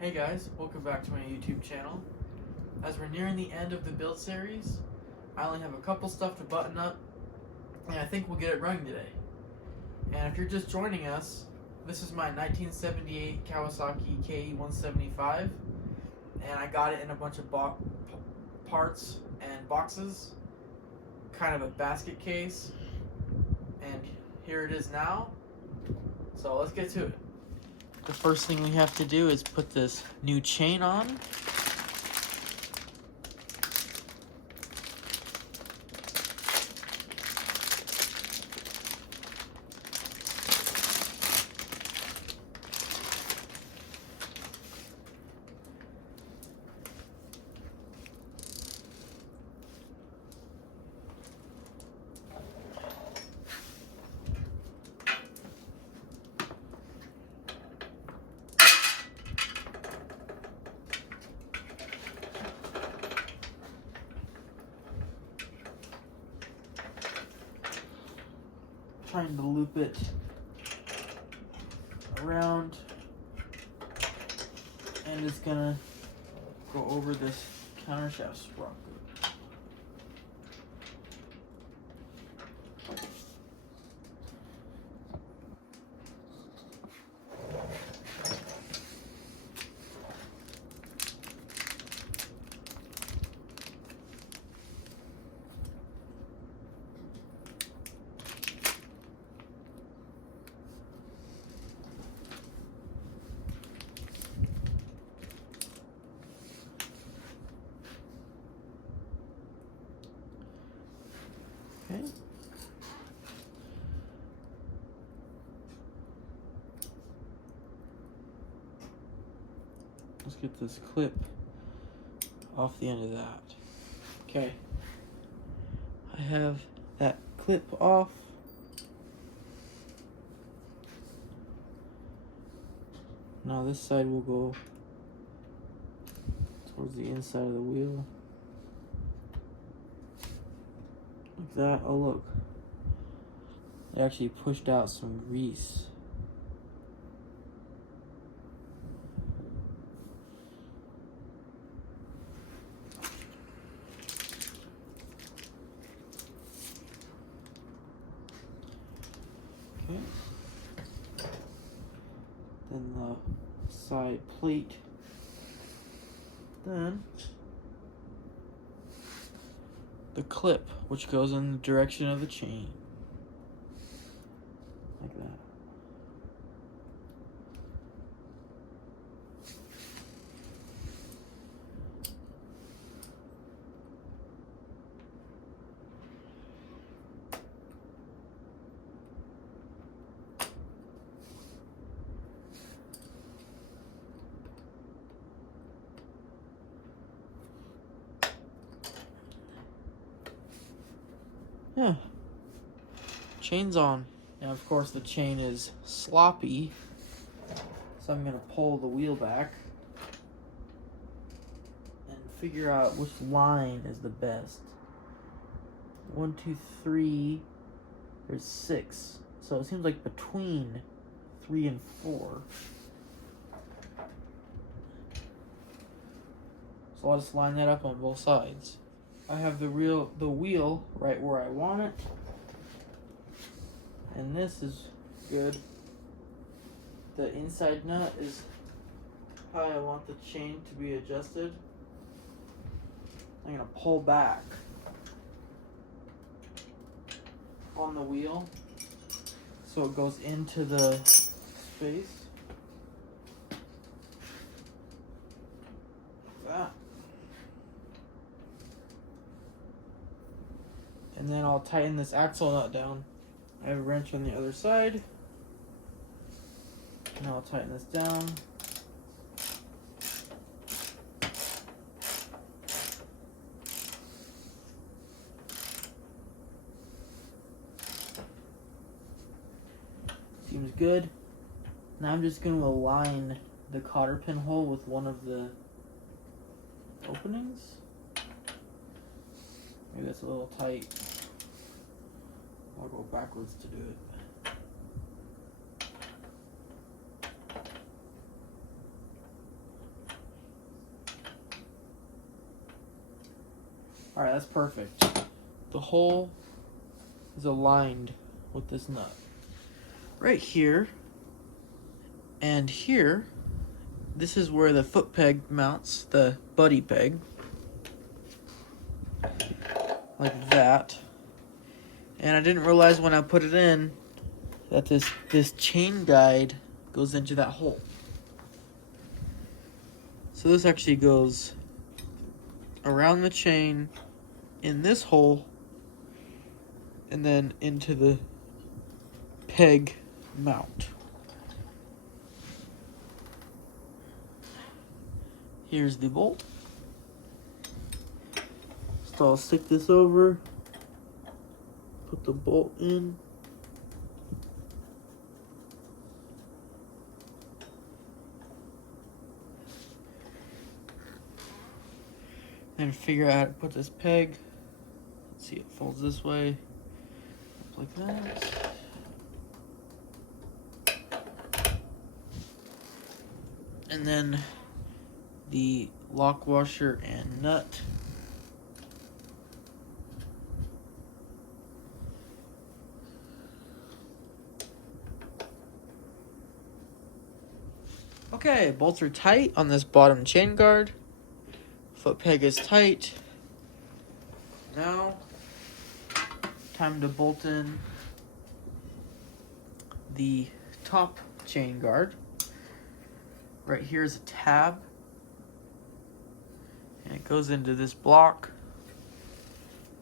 Hey guys, welcome back to my YouTube channel. As we're nearing the end of the build series, I only have a couple stuff to button up, and I think we'll get it running today. And if you're just joining us, this is my 1978 Kawasaki KE175, and I got it in a bunch of parts and boxes, kind of a basket case, and here it is now. So let's get to it. The first thing we have to do is put this new chain on. Trying to loop it around, and it's gonna go over this countershaft sprocket. Okay. Let's get this clip off the end of that. Okay. I have that clip off. Now this side will go towards the inside of the wheel. Like that. Oh look, it actually pushed out some grease. Okay. Then the side plate. Then the clip, which goes in the direction of the chain. Like that. Yeah. Chain's on. Now, of course, the chain is sloppy, so I'm going to pull the wheel back and figure out which line is the best. 1, 2, 3, there's 6. So it seems like between 3 and 4. So I'll just line that up on both sides. I have the wheel right where I want it, and this is good. The inside nut is how I want the chain to be adjusted. I'm gonna pull back on the wheel so it goes into the space. Like that. And then I'll tighten this axle nut down. I have a wrench on the other side. Now I'll tighten this down. Seems good. Now I'm just going to align the cotter pin hole with one of the openings. Maybe that's a little tight. I'll go backwards to do it. Alright, that's perfect. The hole is aligned with this nut. Right here and here, this is where the foot peg mounts, the buddy peg. Like that. And I didn't realize when I put it in that this chain guide goes into that hole. So this actually goes around the chain in this hole and then into the peg mount. Here's the bolt. So I'll stick this over, put the bolt in. And figure out how to put this peg. Let's see, it folds this way, like that. And then the lock washer and nut. Okay, bolts are tight on this bottom chain guard. Foot peg is tight. Now, time to bolt in the top chain guard. Right here is a tab. And it goes into this block.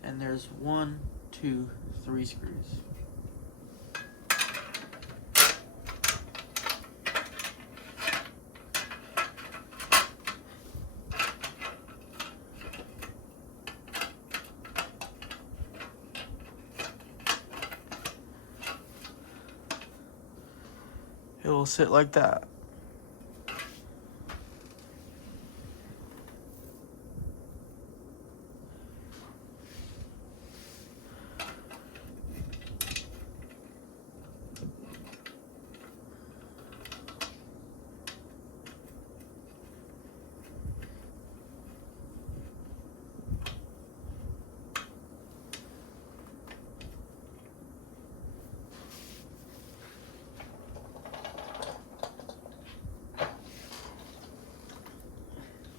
And there's 1, 2, 3 screws. It will sit like that.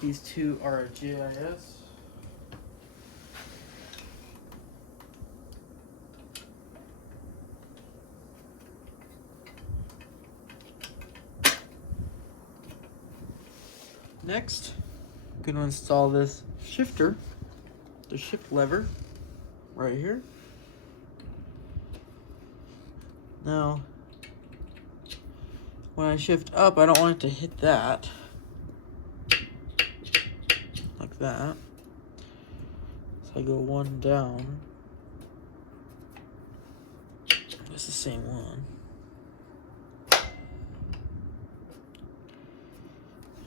These two are a GIS. Next, I'm going to install this shifter, the shift lever, right here. Now, when I shift up, I don't want it to hit that. Like that. So I go one down. It's the same one.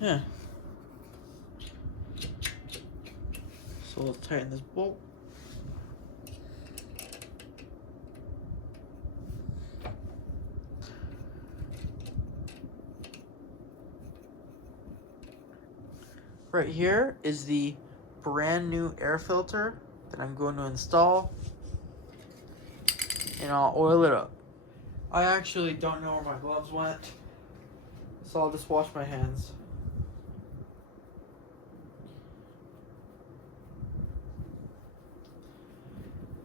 Yeah. So let's tighten this bolt. Right here is the brand new air filter that I'm going to install, and I'll oil it up. I actually don't know where my gloves went, so I'll just wash my hands.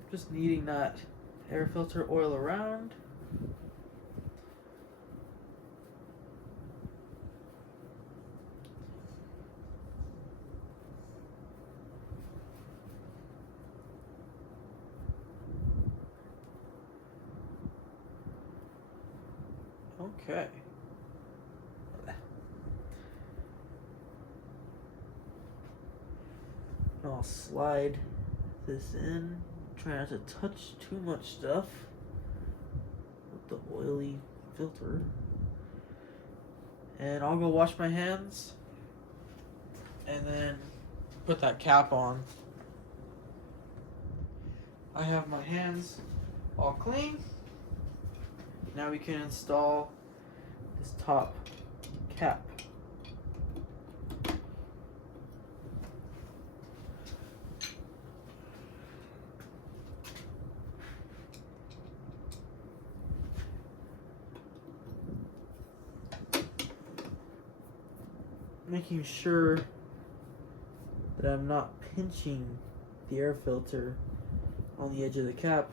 Just kneading that air filter oil around. Okay. I'll slide this in. Try not to touch too much stuff with the oily filter. And I'll go wash my hands and then put that cap on. I have my hands all clean. Now we can install this top cap. making sure that I'm not pinching the air filter on the edge of the cap.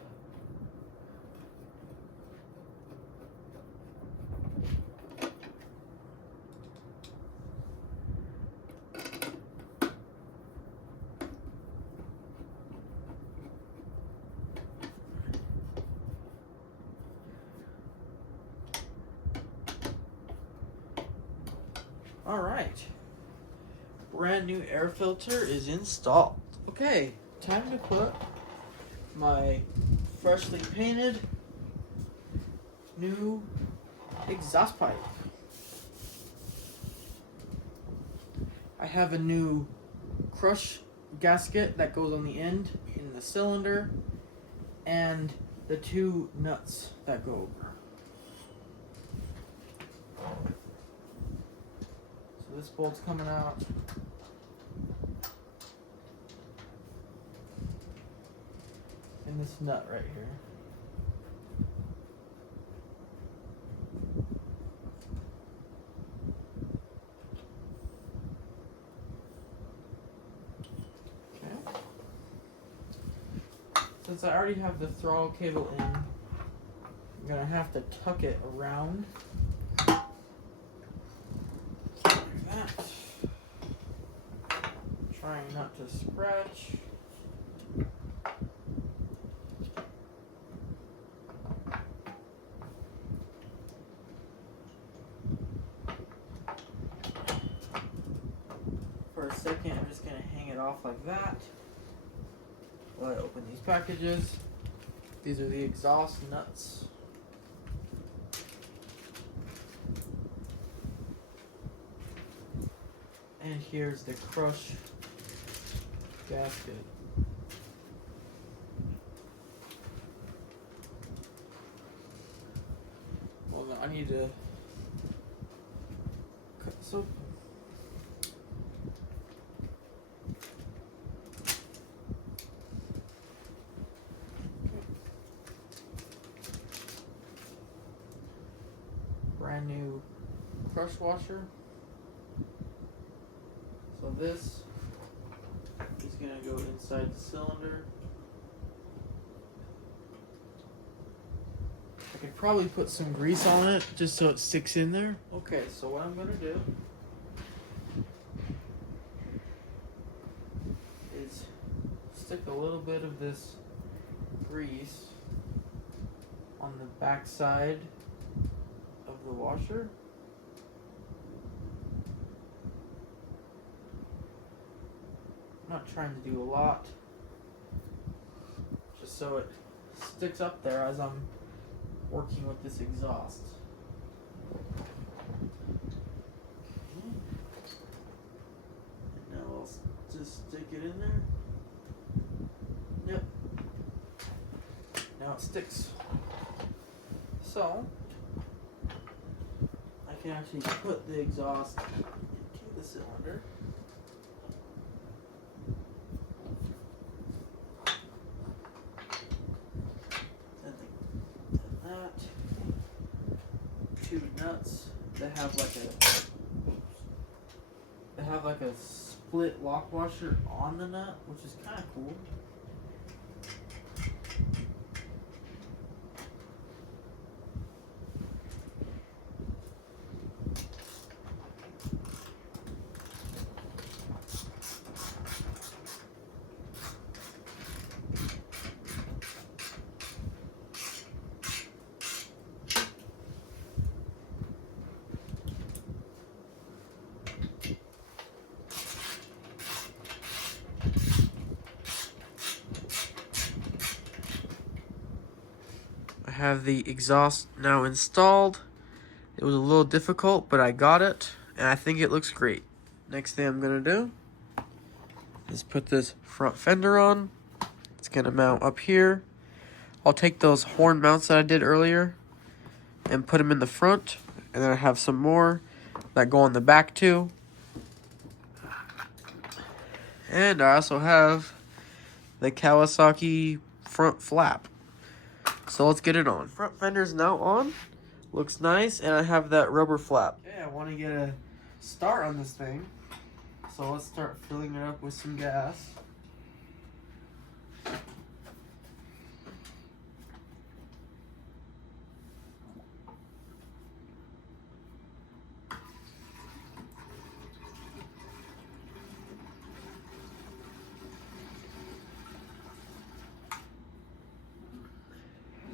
All right, brand new air filter is installed. Okay, time to put my freshly painted new exhaust pipe. I have a new crush gasket that goes on the end in the cylinder, and the 2 nuts that go over. So this bolt's coming out. And this nut right here. Okay. Since I already have the throttle cable in, I'm gonna have to tuck it around. Like that. Trying not to scratch. For a second, I'm just going to hang it off like that while I open these packages. These are the exhaust nuts. And here's the crush gasket. Well, no, I need to cut this open. Brand new crush washer. So this is going to go inside the cylinder. I could probably put some grease on it just so it sticks in there. Okay, so what I'm going to do is stick a little bit of this grease on the back side of the washer. I'm not trying to do a lot, just so it sticks up there as I'm working with this exhaust. And now I'll just stick it in there. Yep. Now it sticks. So I can actually put the exhaust into the cylinder. Two nuts that have like a split lock washer on the nut, which is kind of cool. I have the exhaust now installed. It was a little difficult, but I got it, and I think it looks great. Next thing I'm gonna do is put this front fender on. It's gonna mount up here. I'll take those horn mounts that I did earlier and put them in the front, and then I have some more that go on the back too. And I also have the Kawasaki front flap. So let's get it on. Front fender's now on. Looks nice, and I have that rubber flap. Okay, I want to get a start on this thing. So let's start filling it up with some gas.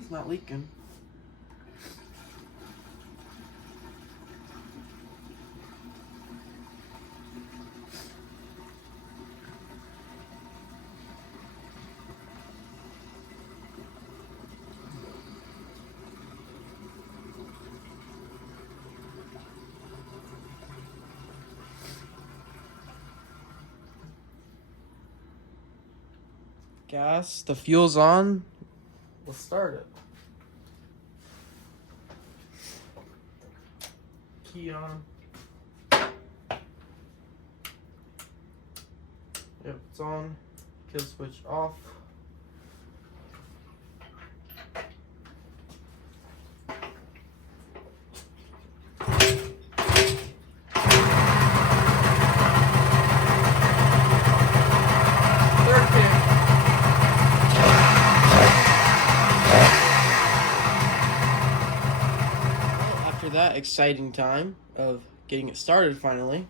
It's not leaking. Gas, the fuel's on. Let's start it. Key on. Yep, it's on. Kill switch off. That exciting time of getting it started finally.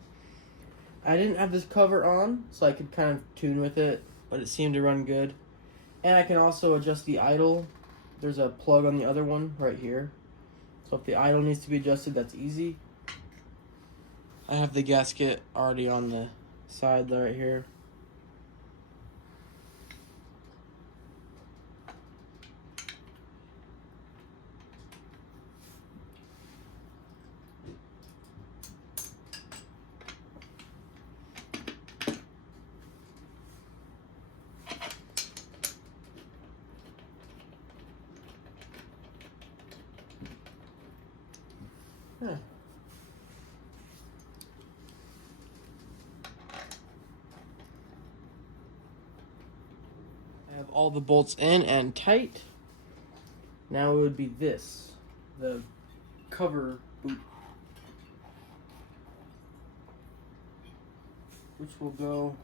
I didn't have this cover on, so I could kind of tune with it, but it seemed to run good. And I can also adjust the idle. There's a plug on the other one right here. So if the idle needs to be adjusted, that's easy. I have the gasket already on the side right here. Huh. I have all the bolts in and tight. Now it would be this, the cover boot, which will go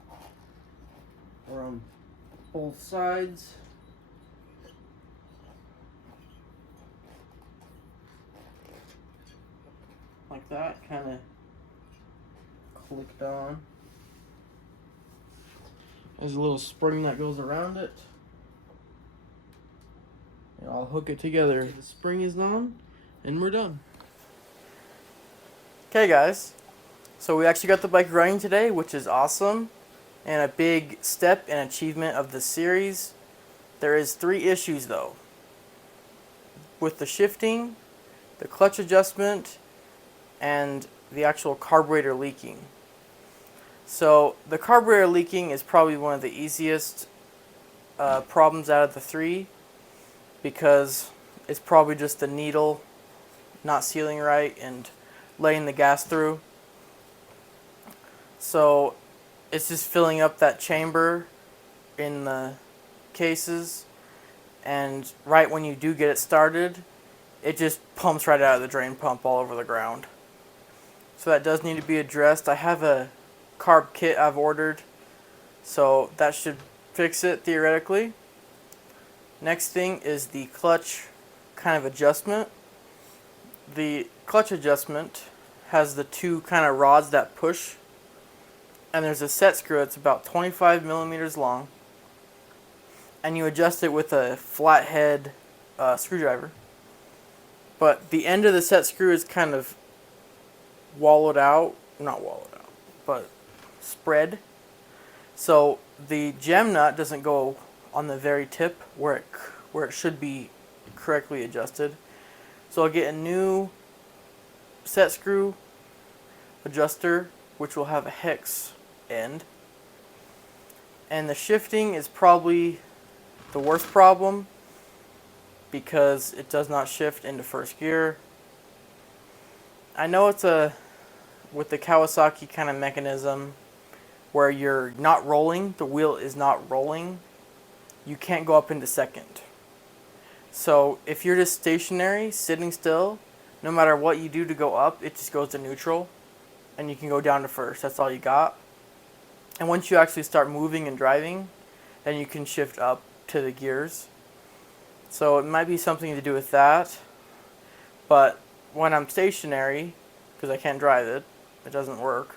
around both sides. Like that, kind of clicked on. There's a little spring that goes around it. And I'll hook it together. The spring is on, and we're done. Okay guys, so we actually got the bike running today, which is awesome, and a big step and achievement of the series. There is 3 issues though. With the shifting, the clutch adjustment, and the actual carburetor leaking. So the carburetor leaking is probably one of the easiest problems out of the 3, because it's probably just the needle not sealing right and letting the gas through. So it's just filling up that chamber in the cases, and right when you do get it started, it just pumps right out of the drain pump all over the ground. So that does need to be addressed. I have a carb kit I've ordered, so that should fix it theoretically. Next thing is the clutch kind of adjustment. The clutch adjustment has the 2 kind of rods that push, and there's a set screw that's about 25 millimeters long, and you adjust it with a flathead screwdriver. But the end of the set screw is kind of not wallowed out, but spread. So the gem nut doesn't go on the very tip where it should be correctly adjusted. So I'll get a new set screw adjuster, which will have a hex end. And the shifting is probably the worst problem, because it does not shift into first gear. I know it's with the Kawasaki kind of mechanism where you're not rolling, the wheel is not rolling, you can't go up into second. So if you're just stationary, sitting still, no matter what you do to go up, it just goes to neutral. and you can go down to first. That's all you got. And once you actually start moving and driving, then you can shift up to the gears. So it might be something to do with that. But when I'm stationary, because I can't drive it, it doesn't work.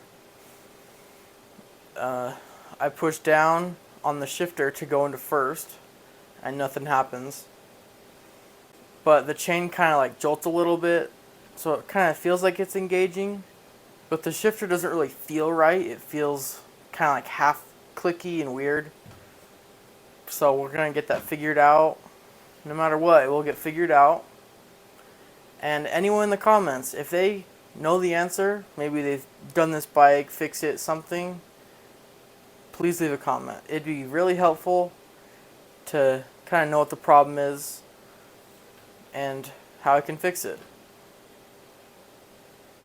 I push down on the shifter to go into first, and nothing happens. But the chain kind of like jolts a little bit, so it kind of feels like it's engaging. But the shifter doesn't really feel right. It feels kind of like half clicky and weird. So we're going to get that figured out. No matter what, it will get figured out. And anyone in the comments, if they know the answer, maybe they've done this bike, fix it, something, please leave a comment. It'd be really helpful to kind of know what the problem is and how I can fix it.